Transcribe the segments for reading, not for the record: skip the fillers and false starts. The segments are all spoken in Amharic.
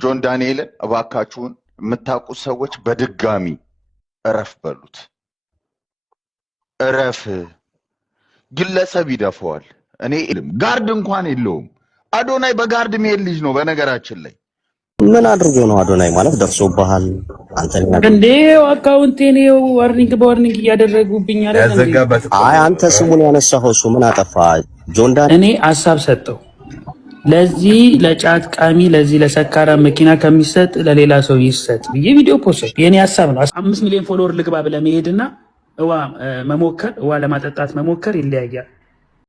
ጆን ዳንኤልን እባካችሁን የምታውቁት ሰዎች በድጋሚ እረፍ በሉት። እረፍ። ግለሰብ ይደፈዋል። እኔ ጋርድ እንኳን የለውም። አዶናይ በጋርድ የሚሄድ ልጅ ነው። በነገራችን ላይ ምን አድርጎ ነው አዶናይ ማለት ደርሶብሃል አንተ እንዴ? አካውንቴን ዋርኒንግ በዋርኒንግ እያደረጉብኝ አይደል እንዴ? አይ አንተ ስሙን ያነሳኸው እሱ ምን አጠፋ? ጆን ዳንኤል እኔ ሐሳብ ሰጠው ለዚህ ለጫት ቃሚ ለዚህ ለሰካራ መኪና ከሚሰጥ ለሌላ ሰው ይሰጥ ብዬ ቪዲዮ ፖስት። የኔ ሐሳብ ነው። 5 ሚሊዮን ፎሎወር ልግባ ብለህ መሄድና እዋ መሞከር እዋ ለማጠጣት መሞከር ይለያያል።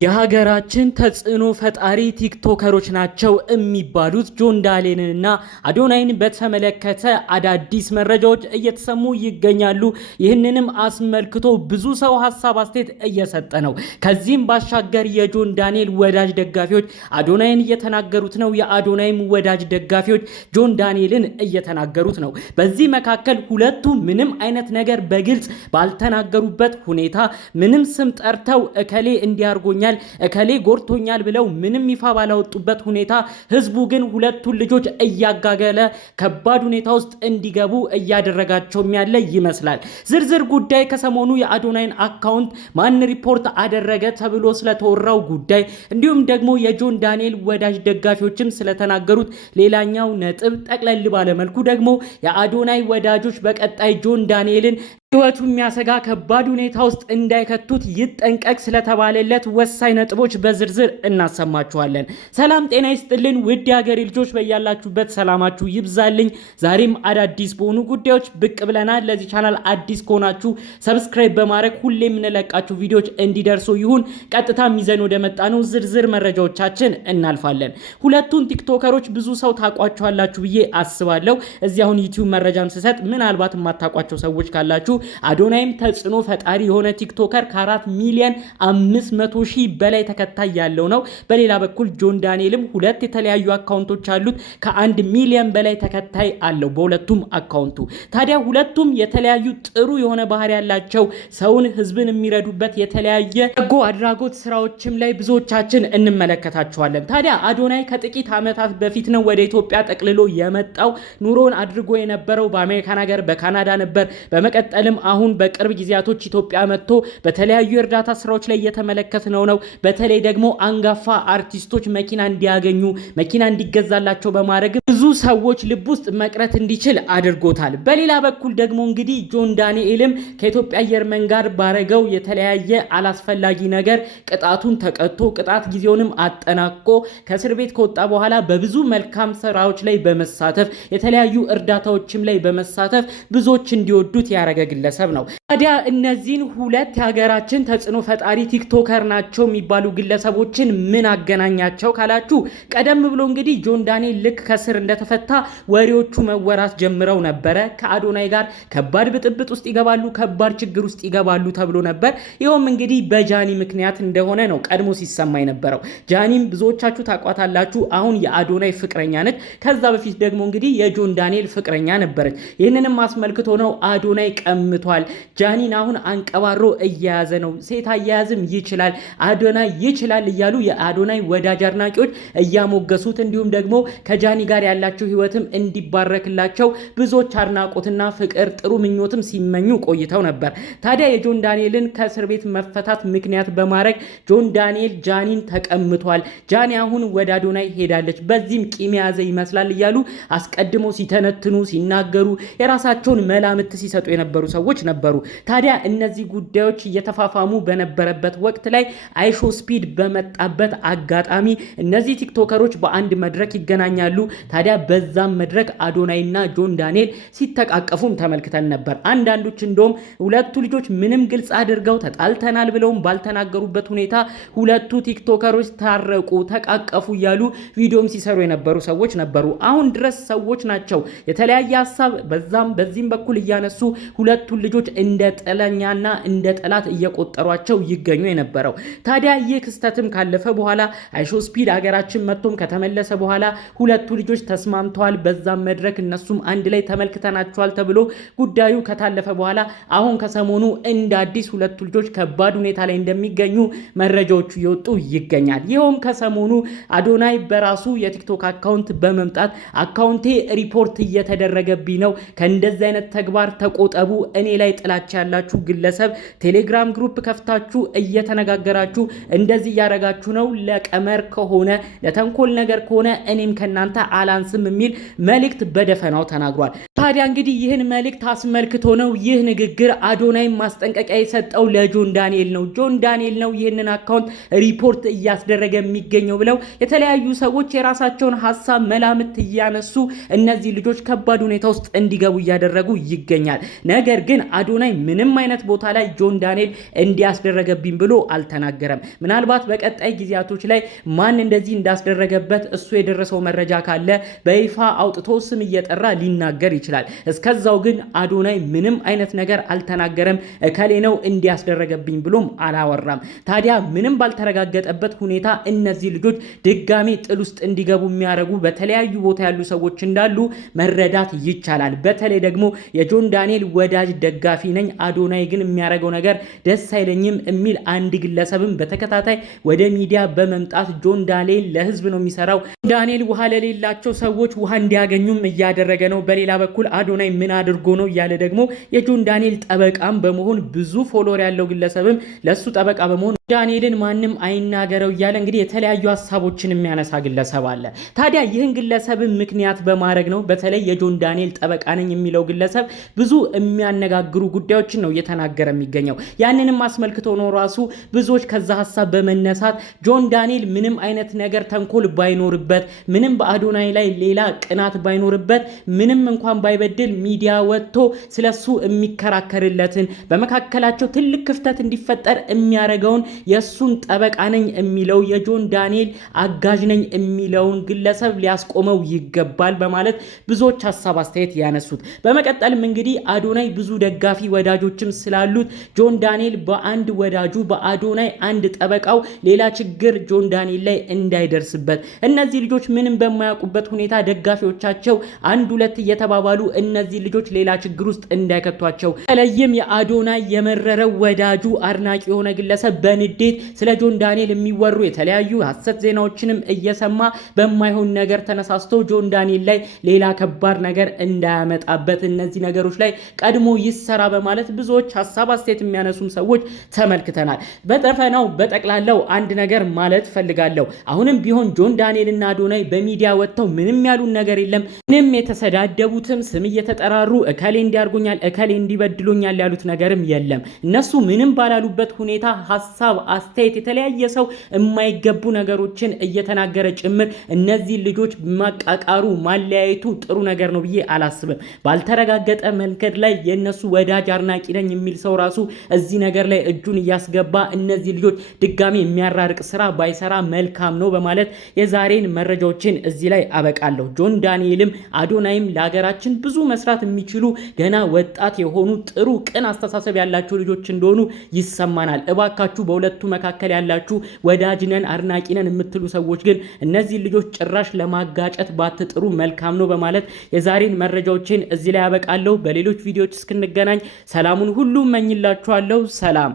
የሀገራችን ተጽዕኖ ፈጣሪ ቲክቶከሮች ናቸው የሚባሉት ጆን ዳንኤልንና አዶናይን በተመለከተ አዳዲስ መረጃዎች እየተሰሙ ይገኛሉ። ይህንንም አስመልክቶ ብዙ ሰው ሀሳብ አስተያየት እየሰጠ ነው። ከዚህም ባሻገር የጆን ዳንኤል ወዳጅ ደጋፊዎች አዶናይን እየተናገሩት ነው። የአዶናይም ወዳጅ ደጋፊዎች ጆን ዳንኤልን እየተናገሩት ነው። በዚህ መካከል ሁለቱ ምንም አይነት ነገር በግልጽ ባልተናገሩበት ሁኔታ ምንም ስም ጠርተው እከሌ እንዲያርጎኛል እከሌ ጎርቶኛል ብለው ምንም ይፋ ባላወጡበት ሁኔታ ህዝቡ ግን ሁለቱን ልጆች እያጋገለ ከባድ ሁኔታ ውስጥ እንዲገቡ እያደረጋቸው ያለ ይመስላል። ዝርዝር ጉዳይ ከሰሞኑ የአዶናይን አካውንት ማን ሪፖርት አደረገ ተብሎ ስለተወራው ጉዳይ እንዲሁም ደግሞ የጆን ዳንኤል ወዳጅ ደጋፊዎችም ስለተናገሩት ሌላኛው ነጥብ ጠቅለል ባለ መልኩ ደግሞ የአዶናይ ወዳጆች በቀጣይ ጆን ዳንኤልን ህይወቱ የሚያሰጋ ከባድ ሁኔታ ውስጥ እንዳይከቱት ይጠንቀቅ ስለተባለለት ወሳኝ ነጥቦች በዝርዝር እናሰማችኋለን። ሰላም ጤና ይስጥልን ውድ የሀገሬ ልጆች፣ በያላችሁበት ሰላማችሁ ይብዛልኝ። ዛሬም አዳዲስ በሆኑ ጉዳዮች ብቅ ብለናል። ለዚህ ቻናል አዲስ ከሆናችሁ ሰብስክራይብ በማድረግ ሁሌ የምንለቃችሁ ቪዲዮዎች እንዲደርሱ ይሁን። ቀጥታ ይዘን ወደ መጣነው ዝርዝር መረጃዎቻችን እናልፋለን። ሁለቱን ቲክቶከሮች ብዙ ሰው ታቋቸዋላችሁ ብዬ አስባለሁ። እዚህ አሁን ዩቲዩብ መረጃም ስሰጥ ምናልባት የማታቋቸው ሰዎች ካላችሁ አዶናይም ተጽዕኖ ፈጣሪ የሆነ ቲክቶከር ከ4 ሚሊዮን 500 ሺህ በላይ ተከታይ ያለው ነው። በሌላ በኩል ጆን ዳንኤልም ሁለት የተለያዩ አካውንቶች አሉት። ከ1 ሚሊዮን በላይ ተከታይ አለው በሁለቱም አካውንቱ። ታዲያ ሁለቱም የተለያዩ ጥሩ የሆነ ባህሪ ያላቸው ሰውን ህዝብን የሚረዱበት የተለያየ በጎ አድራጎት ስራዎችም ላይ ብዙዎቻችን እንመለከታቸዋለን። ታዲያ አዶናይ ከጥቂት ዓመታት በፊት ነው ወደ ኢትዮጵያ ጠቅልሎ የመጣው። ኑሮን አድርጎ የነበረው በአሜሪካን ሀገር በካናዳ ነበር። በመቀጠል አሁን በቅርብ ጊዜያቶች ኢትዮጵያ መጥቶ በተለያዩ የእርዳታ ስራዎች ላይ እየተመለከትነው ነው። በተለይ ደግሞ አንጋፋ አርቲስቶች መኪና እንዲያገኙ መኪና እንዲገዛላቸው በማድረግ ብዙ ሰዎች ልብ ውስጥ መቅረት እንዲችል አድርጎታል። በሌላ በኩል ደግሞ እንግዲህ ጆን ዳንኤልም ከኢትዮጵያ አየር መንገድ ባረገው የተለያየ አላስፈላጊ ነገር ቅጣቱን ተቀጥቶ ቅጣት ጊዜውንም አጠናቆ ከእስር ቤት ከወጣ በኋላ በብዙ መልካም ስራዎች ላይ በመሳተፍ የተለያዩ እርዳታዎችም ላይ በመሳተፍ ብዙዎች እንዲወዱት ያረገ ግለሰብ ነው። ታዲያ እነዚህን ሁለት የሀገራችን ተጽዕኖ ፈጣሪ ቲክቶከር ናቸው የሚባሉ ግለሰቦችን ምን አገናኛቸው ካላችሁ ቀደም ብሎ እንግዲህ ጆን ዳንኤል ልክ ከስር እንደተፈታ ወሬዎቹ መወራት ጀምረው ነበረ። ከአዶናይ ጋር ከባድ ብጥብጥ ውስጥ ይገባሉ፣ ከባድ ችግር ውስጥ ይገባሉ ተብሎ ነበር። ይኸውም እንግዲህ በጃኒ ምክንያት እንደሆነ ነው ቀድሞ ሲሰማ የነበረው። ጃኒም ብዙዎቻችሁ ታቋታላችሁ። አሁን የአዶናይ ፍቅረኛ ነች። ከዛ በፊት ደግሞ እንግዲህ የጆን ዳንኤል ፍቅረኛ ነበረች። ይህንንም አስመልክቶ ነው አዶናይ ቀምቷል፣ ጃኒን አሁን አንቀባሮ እያያዘ ነው፣ ሴት አያያዝም ይችላል፣ አዶናይ ይችላል እያሉ የአዶናይ ወዳጅ አድናቂዎች እያሞገሱት እንዲሁም ደግሞ ከጃኒ ጋር ያላቸው ህይወትም እንዲባረክላቸው ብዙዎች አድናቆትና ፍቅር ጥሩ ምኞትም ሲመኙ ቆይተው ነበር። ታዲያ የጆን ዳንኤልን ከእስር ቤት መፈታት ምክንያት በማድረግ ጆን ዳንኤል ጃኒን ተቀምቷል፣ ጃኒ አሁን ወደ አዶናይ ሄዳለች፣ በዚህም ቂም የያዘ ይመስላል እያሉ አስቀድሞ ሲተነትኑ ሲናገሩ የራሳቸውን መላምት ሲሰጡ የነበሩ ሰዎች ነበሩ። ታዲያ እነዚህ ጉዳዮች እየተፋፋሙ በነበረበት ወቅት ላይ አይሾ ስፒድ በመጣበት አጋጣሚ እነዚህ ቲክቶከሮች በአንድ መድረክ ይገናኛሉ። ታዲያ በዛም መድረክ አዶናይና ጆን ዳንኤል ሲተቃቀፉም ተመልክተን ነበር። አንዳንዶች እንደውም ሁለቱ ልጆች ምንም ግልጽ አድርገው ተጣልተናል ብለውም ባልተናገሩበት ሁኔታ ሁለቱ ቲክቶከሮች ታረቁ፣ ተቃቀፉ እያሉ ቪዲዮም ሲሰሩ የነበሩ ሰዎች ነበሩ። አሁን ድረስ ሰዎች ናቸው የተለያየ ሀሳብ በዛም በዚህም በኩል እያነሱ ሁለቱ ሁለቱን ልጆች እንደ ጠለኛና እንደ ጠላት እየቆጠሯቸው ይገኙ የነበረው። ታዲያ ይህ ክስተትም ካለፈ በኋላ አይሾስፒድ ሀገራችን መጥቶም ከተመለሰ በኋላ ሁለቱ ልጆች ተስማምተዋል፣ በዛም መድረክ እነሱም አንድ ላይ ተመልክተናቸዋል ተብሎ ጉዳዩ ከታለፈ በኋላ አሁን ከሰሞኑ እንደ አዲስ ሁለቱ ልጆች ከባድ ሁኔታ ላይ እንደሚገኙ መረጃዎቹ እየወጡ ይገኛል። ይኸውም ከሰሞኑ አዶናይ በራሱ የቲክቶክ አካውንት በመምጣት አካውንቴ ሪፖርት እየተደረገብኝ ነው፣ ከእንደዚህ አይነት ተግባር ተቆጠቡ፣ እኔ ላይ ጥላቻ ያላችሁ ግለሰብ ቴሌግራም ግሩፕ ከፍታችሁ እየተነጋገራችሁ እንደዚህ እያረጋችሁ ነው፣ ለቀመር ከሆነ ለተንኮል ነገር ከሆነ እኔም ከናንተ አላንስም የሚል መልእክት በደፈናው ተናግሯል። ታዲያ እንግዲህ ይህን መልእክት አስመልክቶ ነው ይህ ንግግር አዶናይ ማስጠንቀቂያ የሰጠው ለጆን ዳንኤል ነው። ጆን ዳንኤል ነው ይህንን አካውንት ሪፖርት እያስደረገ የሚገኘው ብለው የተለያዩ ሰዎች የራሳቸውን ሐሳብ መላምት እያነሱ እነዚህ ልጆች ከባድ ሁኔታ ውስጥ እንዲገቡ እያደረጉ ይገኛል። ነገር ግን አዶናይ ምንም አይነት ቦታ ላይ ጆን ዳንኤል እንዲያስደረገብኝ ብሎ አልተናገረም። ምናልባት በቀጣይ ጊዜያቶች ላይ ማን እንደዚህ እንዳስደረገበት እሱ የደረሰው መረጃ ካለ በይፋ አውጥቶ ስም እየጠራ ሊናገር ይችላል። እስከዛው ግን አዶናይ ምንም አይነት ነገር አልተናገረም። እከሌ ነው እንዲያስደረገብኝ ብሎም አላወራም። ታዲያ ምንም ባልተረጋገጠበት ሁኔታ እነዚህ ልጆች ድጋሜ ጥል ውስጥ እንዲገቡ የሚያደርጉ በተለያዩ ቦታ ያሉ ሰዎች እንዳሉ መረዳት ይቻላል። በተለይ ደግሞ የጆን ዳንኤል ወዳጅ ደጋፊ ነኝ፣ አዶናይ ግን የሚያደርገው ነገር ደስ አይለኝም የሚል አንድ ግለሰብም በተከታታይ ወደ ሚዲያ በመምጣት ጆን ዳንኤል ለህዝብ ነው የሚሰራው፣ ዳንኤል ውሃ ለሌላቸው ሰዎች ውሃ እንዲያገኙም እያደረገ ነው፣ በሌላ በኩል አዶናይ ምን አድርጎ ነው እያለ ደግሞ የጆን ዳንኤል ጠበቃም በመሆን ብዙ ፎሎወር ያለው ግለሰብም ለሱ ጠበቃ በመሆን ዳንኤልን ማንም አይናገረው እያለ እንግዲህ የተለያዩ ሐሳቦችን የሚያነሳ ግለሰብ አለ። ታዲያ ይህን ግለሰብ ምክንያት በማድረግ ነው በተለይ የጆን ዳንኤል ጠበቃ ነኝ የሚለው ግለሰብ ብዙ የሚያነጋግሩ ጉዳዮችን ነው እየተናገረ የሚገኘው። ያንንም አስመልክቶ ነው ራሱ ብዙዎች ከዛ ሐሳብ በመነሳት ጆን ዳንኤል ምንም አይነት ነገር ተንኮል ባይኖርበት፣ ምንም በአዶናይ ላይ ሌላ ቅናት ባይኖርበት፣ ምንም እንኳን ባይበድል ሚዲያ ወጥቶ ስለሱ የሚከራከርለትን በመካከላቸው ትልቅ ክፍተት እንዲፈጠር የሚያደርገውን የሱን ጠበቃ ነኝ የሚለው የጆን ዳንኤል አጋዥ ነኝ የሚለውን ግለሰብ ሊያስቆመው ይገባል በማለት ብዙዎች ሐሳብ አስተያየት ያነሱት። በመቀጠልም እንግዲህ አዶናይ ብዙ ደጋፊ ወዳጆችም ስላሉት ጆን ዳንኤል በአንድ ወዳጁ በአዶናይ አንድ ጠበቃው ሌላ ችግር ጆን ዳንኤል ላይ እንዳይደርስበት እነዚህ ልጆች ምንም በማያውቁበት ሁኔታ ደጋፊዎቻቸው አንድ ሁለት እየተባባሉ እነዚህ ልጆች ሌላ ችግር ውስጥ እንዳይከቷቸው በተለይም የአዶናይ የመረረው ወዳጁ አድናቂ የሆነ ግለሰብ በንዴት ስለ ጆን ዳንኤል የሚወሩ የተለያዩ ሐሰት ዜናዎችንም እየሰማ በማይሆን ነገር ተነሳስቶ ጆን ዳንኤል ላይ ሌላ ከባድ ነገር እንዳያመጣበት እነዚህ ነገሮች ላይ ቀድሞ ይሰራ በማለት ብዙዎች ሐሳብ አስተያየት የሚያነሱም ሰዎች ተመልክተናል። በጠፈናው በጠቅላላው አንድ ነገር ማለት ፈልጋለሁ። አሁንም ቢሆን ጆን ዳንኤል እና አዶናይ በሚዲያ ወጥተው ምንም ያሉን ነገር የለም። ምንም የተሰዳደቡትም ስም እየተጠራሩ እከሌ እንዲያርጉኛል እከሌ እንዲበድሉኛል ያሉት ነገርም የለም። እነሱ ምንም ባላሉበት ሁኔታ ሐሳብ አስተያየት የተለያየ ሰው የማይገቡ ነገሮችን እየተናገረ ጭምር እነዚህ ልጆች ማቃቃሩ ማለያየቱ ጥሩ ነገር ነው ብዬ አላስብም። ባልተረጋገጠ መንገድ ላይ የነሱ ወዳጅ አድናቂ ነኝ የሚል ሰው ራሱ እዚህ ነገር ላይ እጁን እያስገባ እነዚህ ልጆች ድጋሚ የሚያራርቅ ስራ ባይሰራ መልካም ነው በማለት የዛሬን መረጃዎችን እዚህ ላይ አበቃለሁ። ጆን ዳንኤልም አዶናይም ለሀገራችን ብዙ መስራት የሚችሉ ገና ወጣት የሆኑ ጥሩ ቅን አስተሳሰብ ያላቸው ልጆች እንደሆኑ ይሰማናል። እባካችሁ በሁለቱ መካከል ያላችሁ ወዳጅነን አድናቂነን የምትሉ ሰዎች ግን እነዚህ ልጆች ጭራሽ ለማጋጨት ባትጥሩ መልካም ነው በማለት የዛሬን መረጃዎችን እዚህ ላይ አበቃለሁ። በሌሎች ቪዲዮዎች እስክንገናኝ ሰላሙን ሁሉ እመኝላችኋለሁ። ሰላም